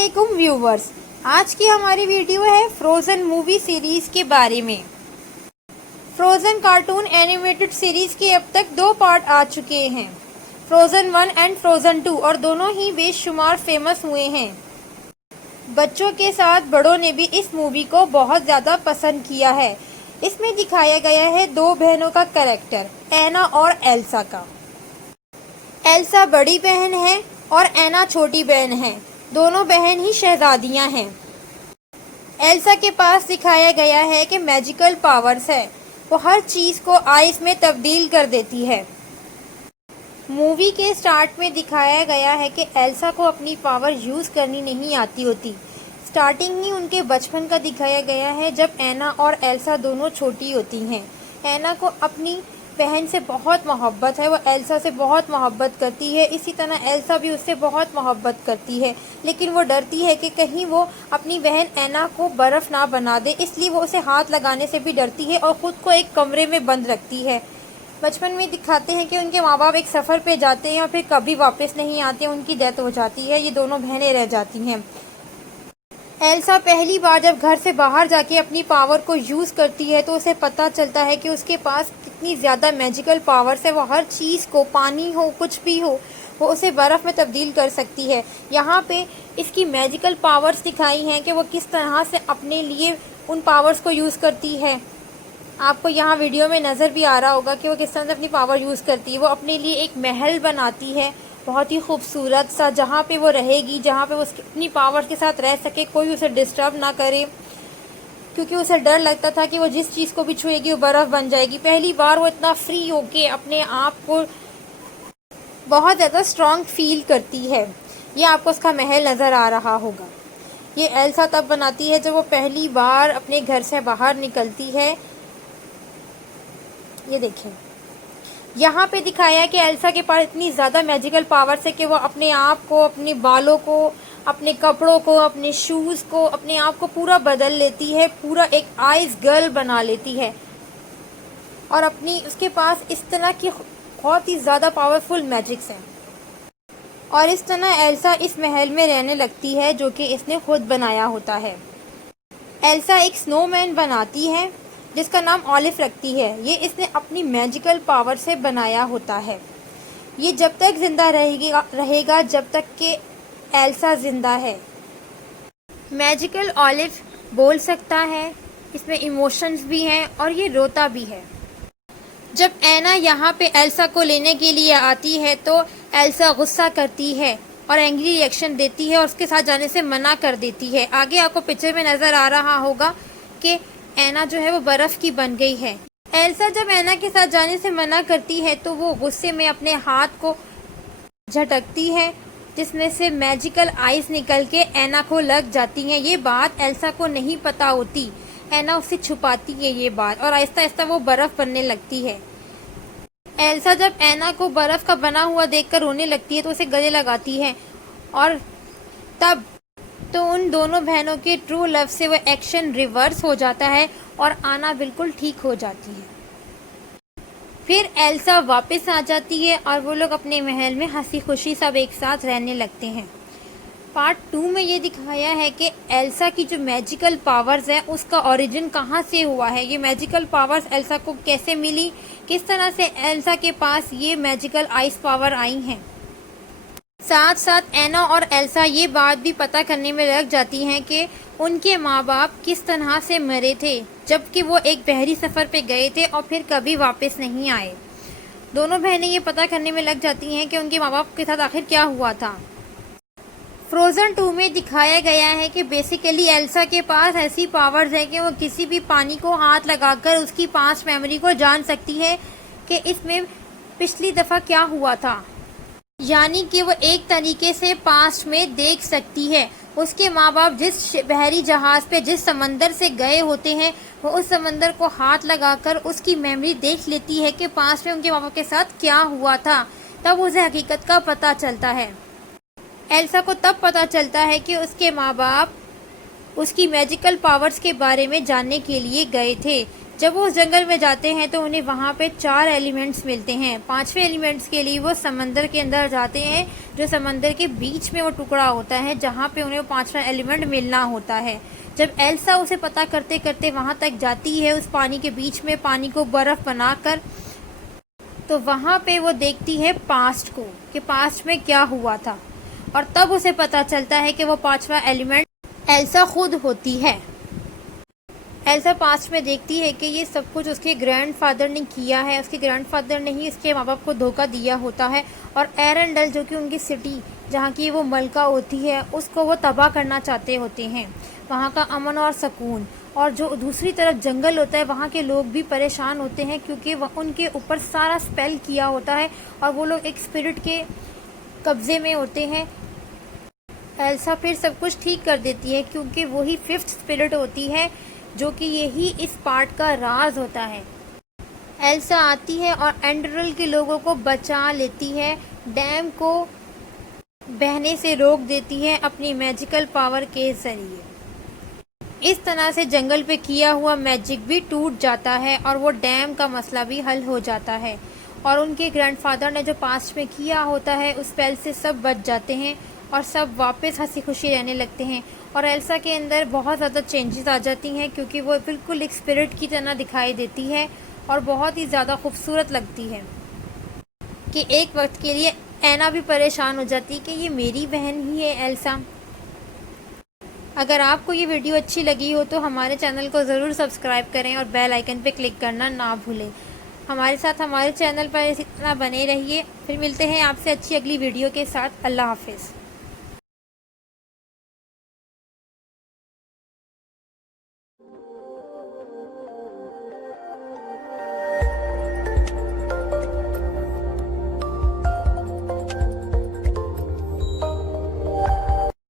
अस्सलामुअलैकुम व्यूवर्स, आज की हमारी वीडियो है फ्रोज़न मूवी सीरीज के बारे में। फ्रोज़न कार्टून एनिमेटेड सीरीज के अब तक 2 पार्ट आ चुके हैं, फ्रोज़न 1 एंड फ्रोज़न 2, और दोनों ही बेशुमार फेमस हुए हैं। बच्चों के साथ बड़ों ने भी इस मूवी को बहुत ज़्यादा पसंद किया है। इसमें दिखाया गया है 2 बहनों का कैरेक्टर, एना और एल्सा का। एल्सा बड़ी बहन है और एना छोटी बहन है। दोनों बहन ही शहजादियां हैं। एल्सा के पास दिखाया गया है कि मैजिकल पावर्स है, वो हर चीज को आइस में तब्दील कर देती है। मूवी के स्टार्ट में दिखाया गया है कि एल्सा को अपनी पावर यूज करनी नहीं आती होती। स्टार्टिंग ही उनके बचपन का दिखाया गया है, जब एना और एल्सा दोनों छोटी होती हैं। एना को अपनी बहन से बहुत मोहब्बत है, वो एल्सा से बहुत मोहब्बत करती है। इसी तरह एल्सा भी उससे बहुत मोहब्बत करती है, लेकिन वो डरती है कि कहीं वो अपनी बहन एना को बर्फ़ ना बना दे, इसलिए वो उसे हाथ लगाने से भी डरती है और ख़ुद को एक कमरे में बंद रखती है। बचपन में दिखाते हैं कि उनके माँ बाप एक सफ़र पे जाते हैं और फिर कभी वापस नहीं आते, उनकी डेथ हो जाती है, ये दोनों बहनें रह जाती हैं। एल्सा पहली बार जब घर से बाहर जाके अपनी पावर को यूज़ करती है तो उसे पता चलता है कि उसके पास कितनी ज़्यादा मैजिकल पावर्स है। वो हर चीज़ को, पानी हो कुछ भी हो, वो उसे बर्फ़ में तब्दील कर सकती है। यहाँ पे इसकी मैजिकल पावर्स दिखाई हैं कि वो किस तरह से अपने लिए उन पावर्स को यूज़ करती है। आपको यहाँ वीडियो में नज़र भी आ रहा होगा कि वो किस तरह से अपनी पावर यूज़ करती है। वो अपने लिए एक महल बनाती है, बहुत ही खूबसूरत सा, जहाँ पे वो रहेगी, जहाँ पे वो अपनी पावर के साथ रह सके, कोई उसे डिस्टर्ब ना करे, क्योंकि उसे डर लगता था कि वो जिस चीज़ को भी छुएगी वो बर्फ़ बन जाएगी। पहली बार वो इतना फ्री होके अपने आप को बहुत ज़्यादा स्ट्रॉन्ग फील करती है। ये आपको उसका महल नज़र आ रहा होगा। ये एल्सा तब बनाती है जब वो पहली बार अपने घर से बाहर निकलती है। ये देखें, यहाँ पे दिखाया है कि एल्सा के पास इतनी ज़्यादा मैजिकल पावर्स है कि वो अपने आप को, अपने बालों को, अपने कपड़ों को, अपने शूज़ को, अपने आप को पूरा बदल लेती है, पूरा एक आइस गर्ल बना लेती है। और उसके पास इस तरह की बहुत ही ज़्यादा पावरफुल मैजिक्स हैं। और इस तरह एल्सा इस महल में रहने लगती है जो कि इसने खुद बनाया होता है। एल्सा एक स्नोमैन बनाती है जिसका नाम ऑलिव रखती है। ये इसने अपनी मैजिकल पावर से बनाया होता है। ये जब तक जिंदा रहेगा जब तक कि एल्सा जिंदा है। मैजिकल ऑलिव बोल सकता है, इसमें इमोशंस भी हैं और ये रोता भी है। जब एना यहाँ पे एल्सा को लेने के लिए आती है तो एल्सा गुस्सा करती है और एंग्री रिएक्शन देती है और उसके साथ जाने से मना कर देती है। आगे आपको पिक्चर में नज़र आ रहा होगा कि एना जो है वो बर्फ़ की बन गई है। एल्सा जब एना के साथ जाने से मना करती है तो वो गुस्से में अपने हाथ को झटकती है, जिसमें से मैजिकल आइस निकल के एना को लग जाती हैं। ये बात एल्सा को नहीं पता होती, एना उससे छुपाती है ये बात, और आहिस्ता आहिस्ता वो बर्फ़ बनने लगती है। एल्सा जब एना को बर्फ़ का बना हुआ देखकर रोने लगती है तो उसे गले लगाती है, और तब तो उन दोनों बहनों के ट्रू लव से वो एक्शन रिवर्स हो जाता है और आना बिल्कुल ठीक हो जाती है। फिर एल्सा वापस आ जाती है और वो लोग अपने महल में हंसी खुशी सब एक साथ रहने लगते हैं। पार्ट 2 में ये दिखाया है कि एल्सा की जो मैजिकल पावर्स है उसका ओरिजिन कहाँ से हुआ है, ये मैजिकल पावर्स एल्सा को कैसे मिली, किस तरह से एल्सा के पास ये मैजिकल आइस पावर आई हैं। साथ साथ एना और एल्सा ये बात भी पता करने में लग जाती हैं कि उनके माँ बाप किस तरह से मरे थे, जबकि वो एक बहरी सफ़र पे गए थे और फिर कभी वापस नहीं आए। दोनों बहनें ये पता करने में लग जाती हैं कि उनके माँ बाप के साथ आखिर क्या हुआ था। फ्रोज़न 2 में दिखाया गया है कि बेसिकली एल्सा के पास ऐसी पावर्स है कि वो किसी भी पानी को हाथ लगाकर उसकी पास्ट मेमोरी को जान सकती है कि इसमें पिछली दफ़ा क्या हुआ था, यानी कि वो एक तरीके से पास्ट में देख सकती है। उसके माँ बाप जिस बहरी जहाज़ पे, जिस समंदर से गए होते हैं, वो उस समंदर को हाथ लगाकर उसकी मेमोरी देख लेती है कि पास्ट में उनके माँ बाप के साथ क्या हुआ था। तब उसे हकीकत का पता चलता है। एल्सा को तब पता चलता है कि उसके माँ बाप उसकी मैजिकल पावर्स के बारे में जानने के लिए गए थे, जब वो उस जंगल में जाते हैं तो उन्हें वहाँ पे 4 एलिमेंट्स मिलते हैं। 5वें एलिमेंट्स के लिए वो समंदर के अंदर जाते हैं, जो समंदर के बीच में वो टुकड़ा होता है जहाँ पे उन्हें वो 5वां एलिमेंट मिलना होता है। जब एल्सा उसे पता करते करते वहाँ तक जाती है, उस पानी के बीच में पानी को बर्फ बनाकर, तो वहाँ पे वो देखती है पास्ट को कि पास्ट में क्या हुआ था, और तब उसे पता चलता है कि वो 5वां एलिमेंट एल्सा खुद होती है। एल्सा पास्ट में देखती है कि ये सब कुछ उसके ग्रैंडफादर ने किया है, उसके ग्रैंडफादर ने ही उसके माँ बाप को धोखा दिया होता है, और एरेंडल जो कि उनकी सिटी जहाँ की वो मलका होती है उसको वो तबाह करना चाहते होते हैं। वहाँ का अमन और सुकून, और जो दूसरी तरफ जंगल होता है वहाँ के लोग भी परेशान होते हैं क्योंकि वह उनके ऊपर सारा स्पेल किया होता है और वो लोग एक स्पिरिट के कब्जे में होते हैं। एल्सा फिर सब कुछ ठीक कर देती है क्योंकि वही 5th स्पिरिट होती है, जो कि यही इस पार्ट का राज होता है। एल्सा आती है और एंडरल के लोगों को बचा लेती है, डैम को बहने से रोक देती है अपनी मैजिकल पावर के जरिए। इस तरह से जंगल पे किया हुआ मैजिक भी टूट जाता है और वो डैम का मसला भी हल हो जाता है, और उनके ग्रैंडफादर ने जो पास्ट में किया होता है उस स्पेल से सब बच जाते हैं और सब वापस हंसी खुशी रहने लगते हैं। और एल्सा के अंदर बहुत ज़्यादा चेंजेस आ जाती हैं क्योंकि वो बिल्कुल एक स्पिरिट की तरह दिखाई देती है और बहुत ही ज़्यादा खूबसूरत लगती है कि एक वक्त के लिए ऐना भी परेशान हो जाती है कि ये मेरी बहन ही है एल्सा। अगर आपको ये वीडियो अच्छी लगी हो तो हमारे चैनल को ज़रूर सब्सक्राइब करें और बेल आइकन पे क्लिक करना ना भूलें। हमारे साथ हमारे चैनल पर इसी तरह बने रहिए। फिर मिलते हैं आपसे अच्छी अगली वीडियो के साथ। अल्लाह हाफिज़।